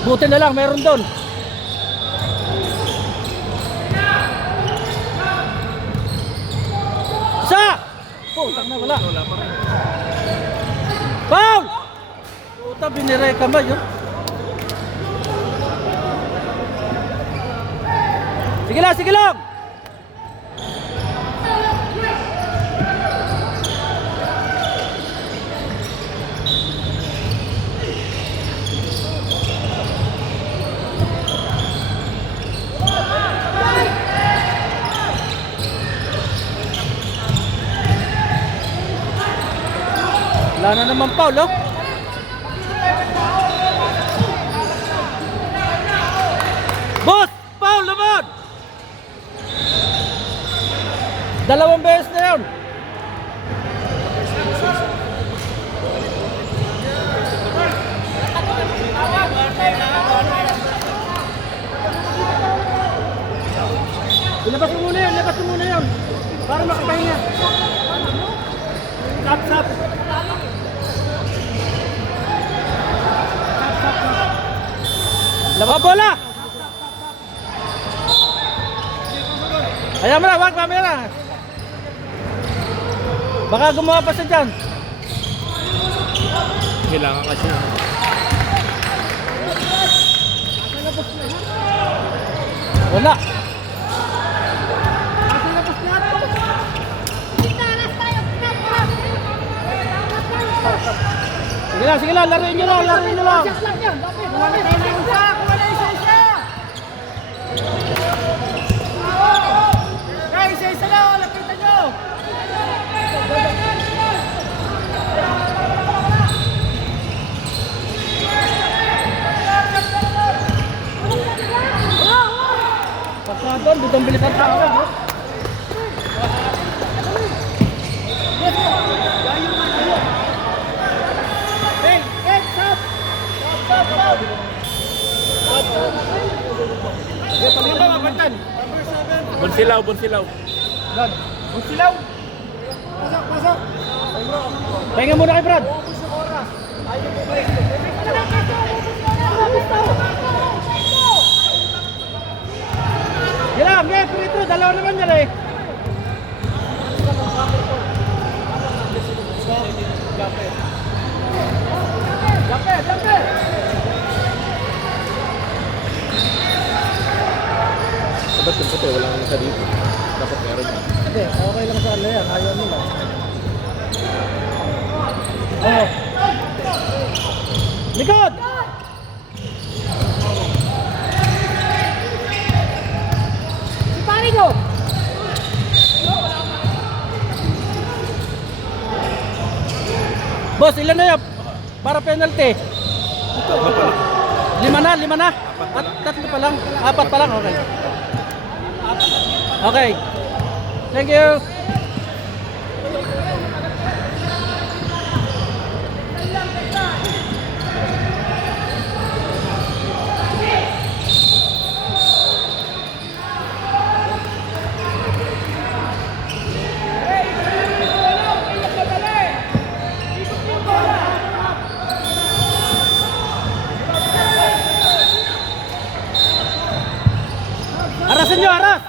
Buti na lang, meron doon. Isa! Putang na, wala. Foul! Puta, binire ka ba yun? Sige lang, sige lang! Wala na naman foul, oh. Boss! Foul naman! Dalawang beses na yun. Ilabas mo muna yun, ilabas mo muna yun. Para makapahinga. Sap, sap. Labas bola. Ayaw mo na, wag mamaya na. Baka gumawa pa siya dyan. Kailangan kasi na. Wala. Sige lang, laruin nyo lang, laruin nyo lang. Isa-isa lang, lapitan nyo. Pagka doon, bidang bilisan tao. Bonsilaw, bonsilaw. Bonsilaw. Pasok, pasok. Pahinga muna kay Brad. Gilang, get ito. Dalawa naman yan eh. Jampe. Dapat yung puti, wala nang isa dito. Dapat meron yan. Hindi, okay lang sa yan. Ayaw nila. Oh. Likod! Si Parigo! Boss, ilan na yan? Para penalty. Lima na. Tatlo pa lang. Apat pa lang, okay. Okay. Thank you. Arasin nyo, aras!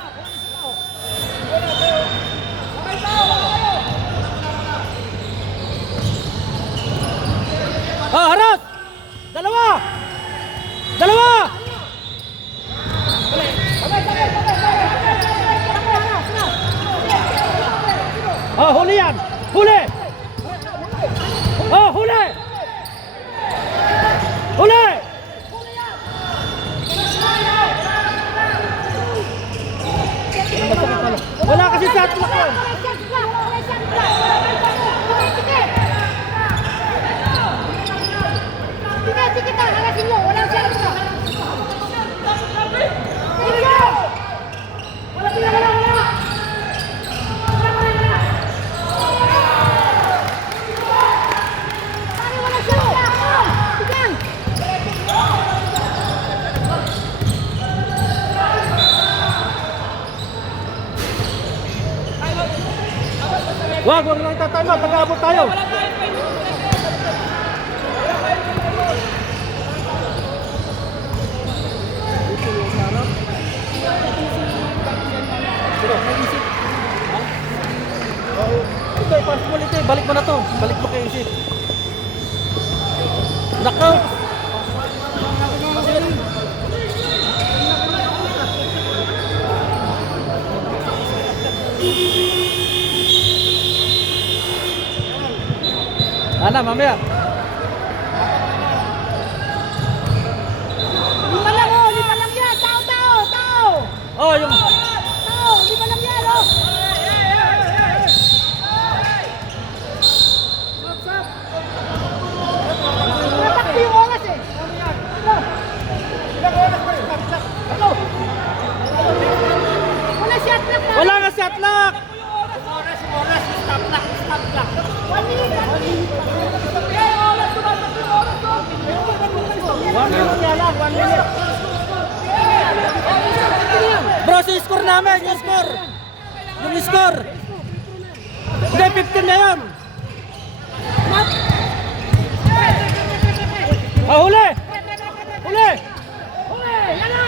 Oh, harap! Dalawa! Oh, huli yan! Huli! Oh, huli! Huli! Wala kasi sa atlak yun! Sige, harasin nyo. Walang shot na. Wala. Pare, wala shot. Sige. Wag lang tatama. Pag-aabot tayo. Nako. Ana, mamaya. Lima lang oh, lima lang yan. Tao. Oh, yung Tao, lima lang yan oh. Natakbo yung oras eh. Wala shot clock na. wala nga shot lock. One minute. 1 minute. Bro, si score namin, yung score. Yung score. Hindi, 15 na yun. Ah, huli! Huli! Yan na.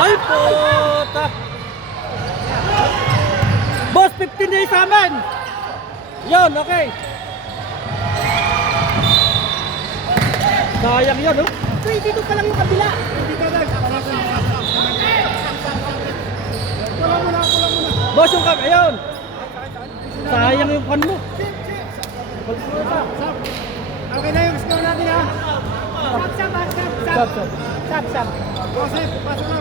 Ay, puta! Boss, 15 na yung sa amin. Yun, okay. Sayang yun, oh. So, dito pa lang yung kabila. Boss, yung kami, ayun. Sayang yung pan mo. Okay na yung score natin ha. Sap. Pasok na.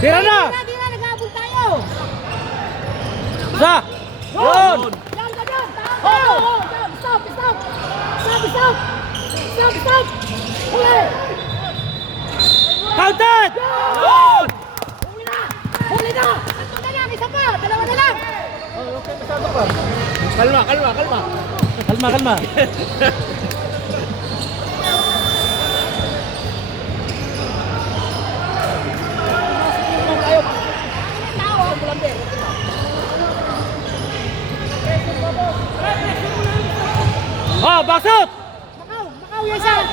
Tira na! Di na, nag-aabol tayo. Sa! Yun! Yan ka dyan. Stop. Huli. Counted! Yun! Huli na. Ito na lang, isa pa. Dalawa na lang. Kalma. Oh, box out! Makaw yan siya.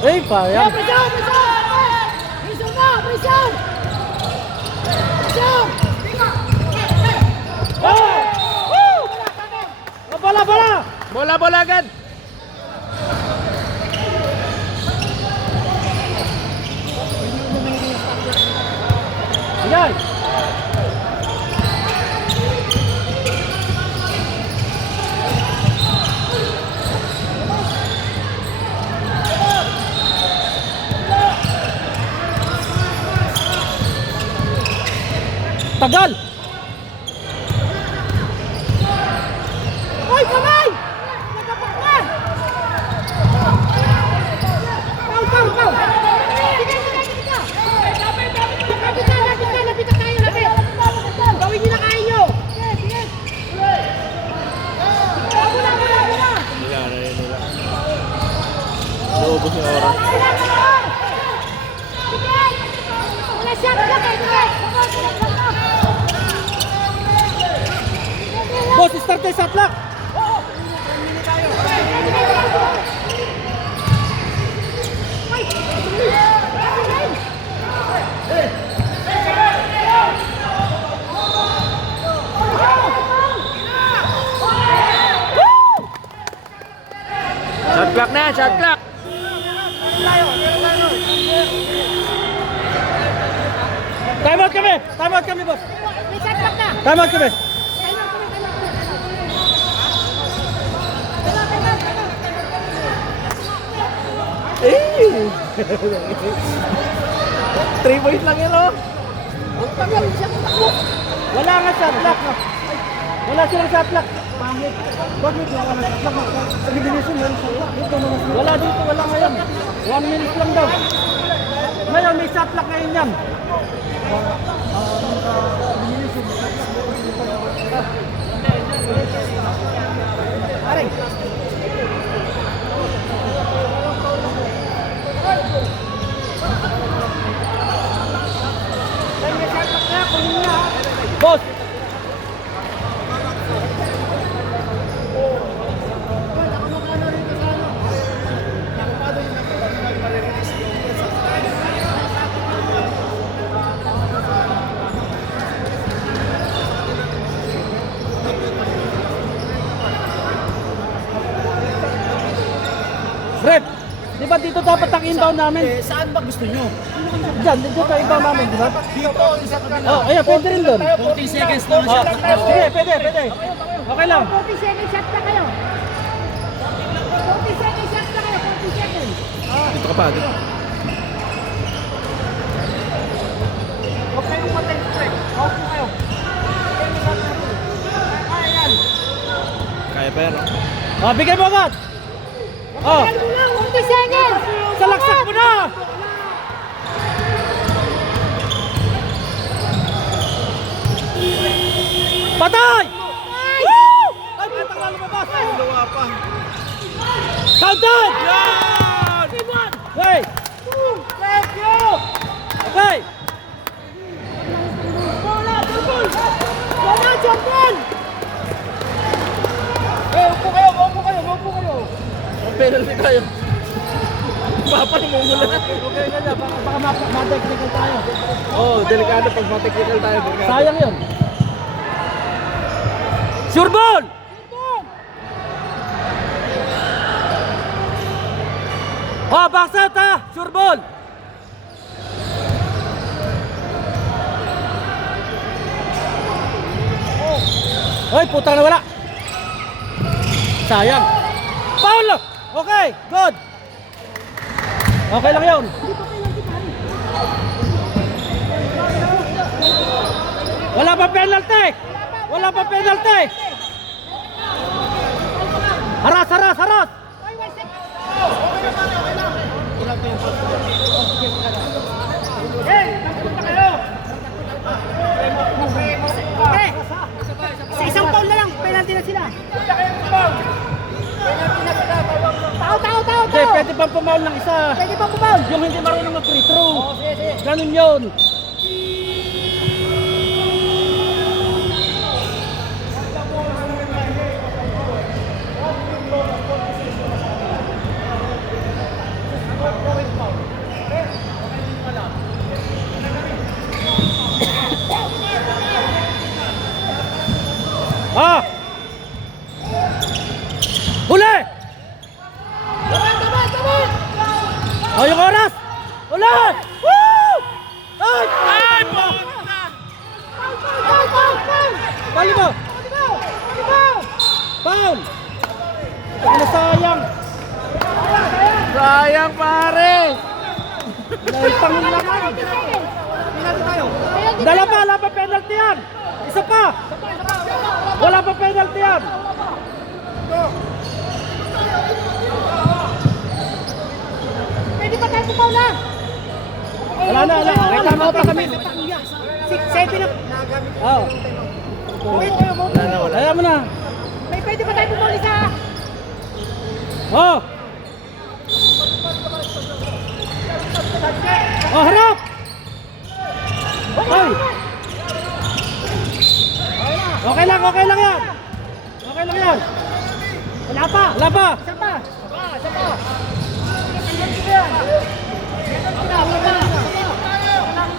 Eh, sayang. Presyon. Oh! Woo! Bola! Bola agad. Yan! Tagal! Hoy, kamay! Nagkapak na! Pau! Sige! Lapit na tayo, lapit! Gawin niyo na kaya niyo! Sige! Wala! Naubos yung oras. Wala siya! Boss, start tayo sa atlak! Shot clock. Time out kami, boss! May shot clock na! Time out kami! Eh! 3 points lang yun, oh. Ang tagal siya takbo! Wala nga shot clock, no? Wala silang shot clock. Pangit. Bakit wala nga shot clock? Sa definition, meron shot clock. Ito naman sila. Wala wala dito, wala ngayon. 1 minute lang daw. Ngayon, may shot clock ngayon yan. Aray. Boss. Rep, di ba dito dapat ang inbound namin? Saan ba gusto nyo? Diyan, dito ang inbound namin, di ba? Dito, isa ka Oh, ayan, pwede rin doon. 40 seconds na Oh, sige, pwede. Okay lang. 40 seconds shot na kayo. 40 seconds shot na kayo. 40 seconds. Dito ka pa, dito. Huwag kayong matay-strike. Huwag po kayo. Kaya pa yan, no? Oh, bigay mo agad. Oh, 40 seconds. salaksak mo na. Patay! Woo! Ay, patang na lumabas. Dalawa pa. Countdown! Yan! Hey! Thank you. Okay! Bola, champion. Upo kayo. Ang penalty tayo. Papa, namumula. Okay, ganyan. Baka ma-technical tayo. Oh, delikado pag ma-technical tayo. Delikado. Sayang yun. Sure ball! Oh, box out ha! Sure ball! Hoy, putang na wala! Sayang! Foul! Okay, good! Okay lang yun. Wala pa penalty! Wala pa penalty! Haras! Oy, 1 second. Okay. Sa isang foul na lang, penalty na sila. Tao. Hindi, pwede pang pumaul ng isa. Pwede pa pumaul. Yung hindi marunong mag-free throw. Ganun yun. Ah! Huli! Oh, yung oras! Huli! Woo! Ay! Ay! Bali mo! Foul! Ano sayang? Sayang, pare! Naipangin lang ako. Wala pa penalty yan! Isa pa! Wala pa penalty yan! Pwede pa tayo pumaul na. Wala na. May tama pa kami. 6-7 na. Oh. Wala na. Ayaw mo na. May pwede pa tayo pumaul isa. Oh! Oh, harap! Ay! Okay lang yan! Okay lang yan! Wala pa. Wala pa! Isa pa.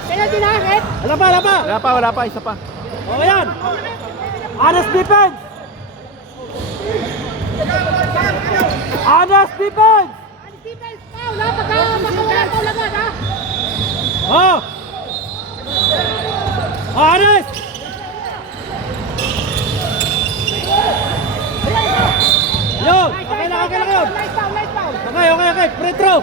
Penalty na, Red. Wala pa! Isa pa. Okay yan! Honest defense! Honest defense! Defense foul, ha? Pagka makawala foul agad, ha? Oh! Honest! Yun! Okay lang yun! Nice foul. Okay. Free throw!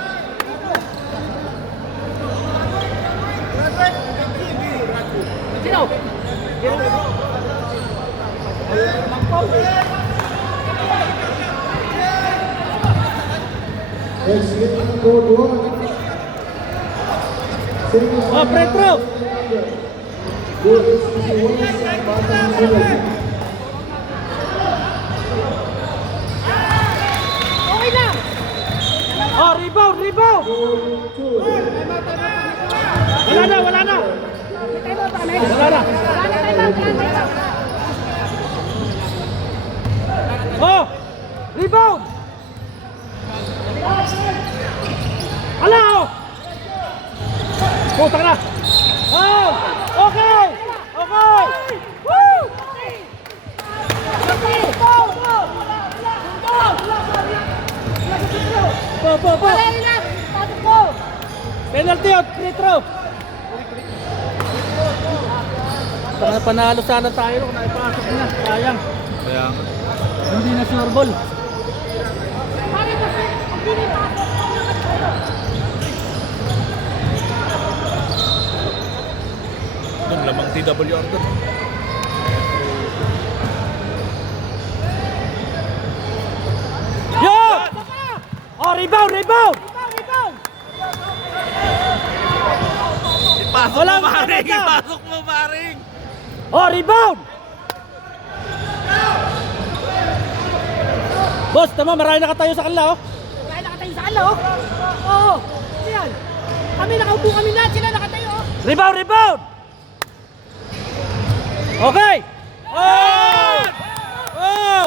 Sino? Oh, free throw. Okay lang. Oh, rebound, rebound. Wala na, wala na. May time out, Alex. Wala na. Wala na time out, wala na time out. Oh, rebound. Ala, oh. Putang na. Oh, okay. Okay. Woo! Po. Palay lang. Pasok po. Penalty out, free throw. Sana panalo sana tayo kung naipasok na. Sayang. Kaya nga. Hindi na sure ball. Pare kasi, ang pinipasok ko naman tayo. Doon, lamang TWR doon. Yo! Oh, rebound, rebound. Rebound. Ipasok Walang mo, Maring! talaga. Ipasok mo, Maring! Oh, rebound. Boss, tama, marami nakatayo sa kanila, oh. Kaya nakatayo sa kala, oh. Oo. Yan. Kami nakaupo kami lahat, sila nakatayo, oh. Rebound, rebound. Okay. Oh! Oh!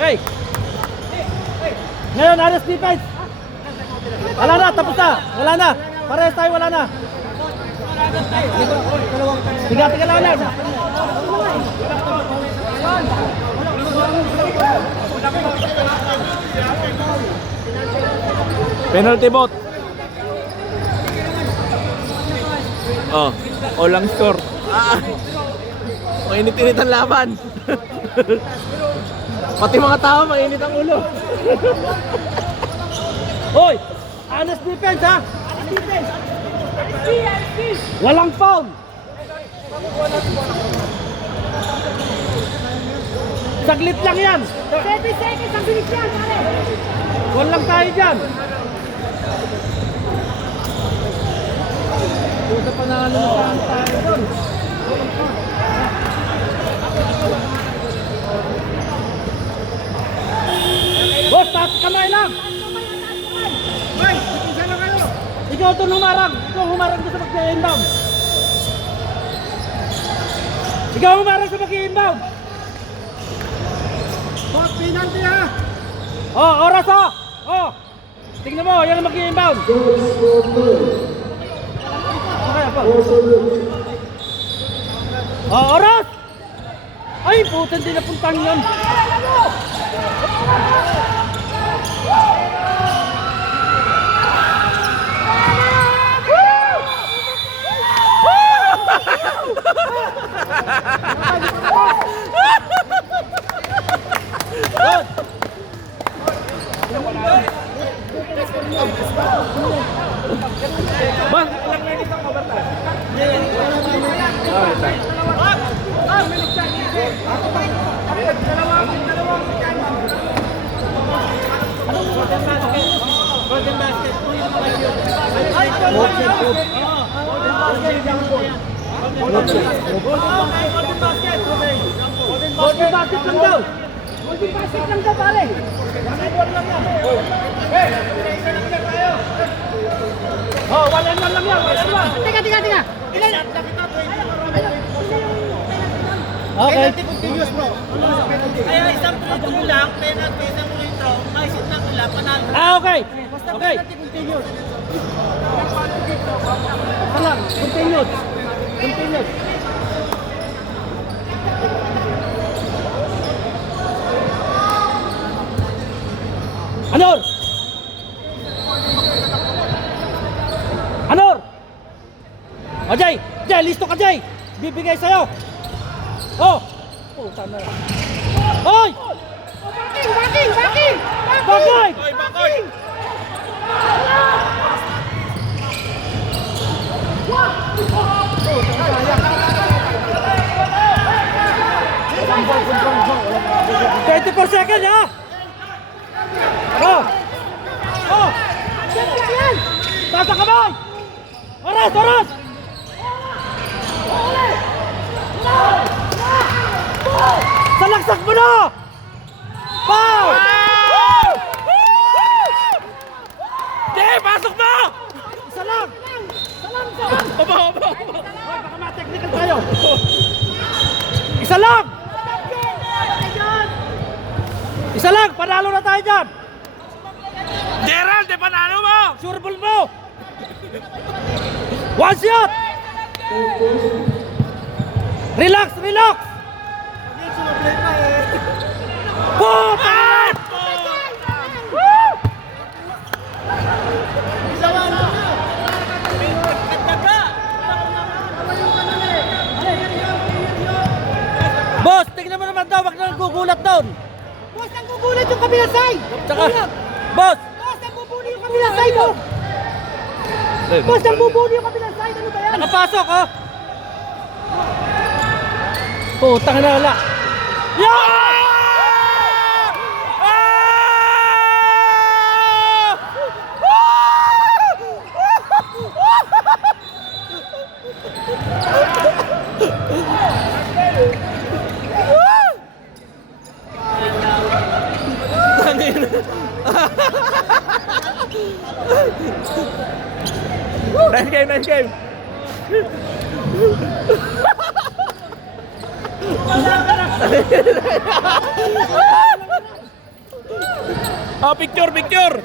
Hey. Ngayon, Ares defense. Wala na, tapos na. Wala na. Parehas tayo, wala na. Tiga lang lang. Penalty bot. Oh, lang score. Mainit-init ang laban. Pati mga tao, mainit ang ulo. Hoy! Honest defense, ha? Walang foul. Saglit lang yan. 7 seconds ang bilis yan, pare. Goal lang tayo dyan. Puta panalo na saan tayo doon. Boss, taas kamay lang. Hoy, isa lang kayo. Ikaw doon humarang. Ikaw humarang doon sa mag-inbound. Ikaw humarang sa mag-inbound. Boss, penalty ha. Oh, oras ha. Oh. Tingnan mo, yan ang mag-inbound. Okay, apa? Oh, oras. Ay, puta, hindi napuntahan yun. Good. Bang, Golden basket. Ay, golden basket. Golden basket lang daw. Golden basket lang daw, pare. Oh, 1-1 lang yan. 1-1. Teka. Ilan? Okay. Continuous bro. Kaya isang free lang, penalty, isang free throw, may sit na kula, panalo. Ah, okay. Basta Okay. penalty continuous. Salam. Continuous. Continuous. Anor! Anor! O, Jay! Jay, listo ka, Jay! Bibigay sa'yo! Oh! Puta na. Hoy! Backing! Bagay! Hoy, Bakoy! Wow! 24 seconds, ha? panalo mo! Sure ball mo! One shot! Relax, relax! Puta! Woo! Boss, tignan mo naman daw, wag na gugulat doon. Boss, ang gugulat yung kabilang side! Tsaka, boss, Boss, ang bubuli yung kabilang side, oh! Boss, ang bubuli yung kabilang side! Ano ba yan? nakapasok, oh. Putang na wala. Yeah! Nice game, nice game! Oh, picture, picture!